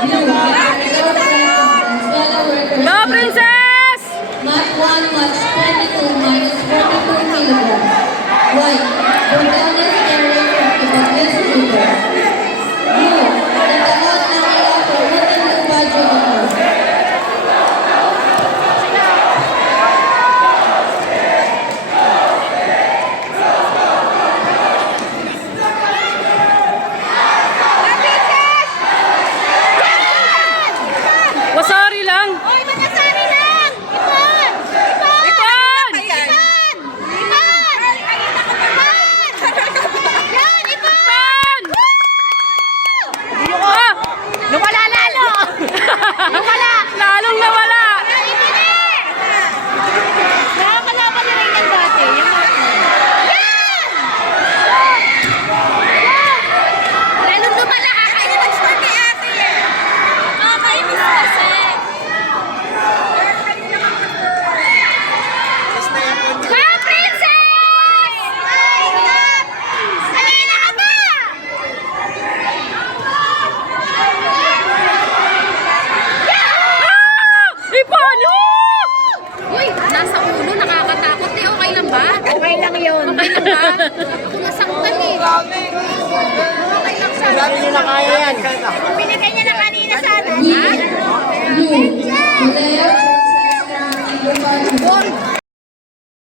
Go, princess! Match 1, match 22, minus 44 kilograms. White, Bordones Area from Ibaguez, Lugar. Blue, Tagalog Nakila for Waterloo Baguio, Bicol. Wasari lang! Oy, manasari lang! Ipon! Ipon! Ipon! Ipon! Ipon! Yan, ipon! Ah! Nawala lalo! Nawala! Lalong nawala! Ipon eh! Nakakalaban na rin yan dati. Yung yan! Lalong lumala. Kaya nag-start kay ate eh. Nakakainis kasi. Go, princess! Halina ka ba? Ipon! Uy, nasa ulo, nakakatakot eh. Okay lang ba? Okay lang yun. Okay lang ba? Ako nasaktan eh. Okay lang siya. Sabi niyo na kaya yan. Binigay niya na kanina sana.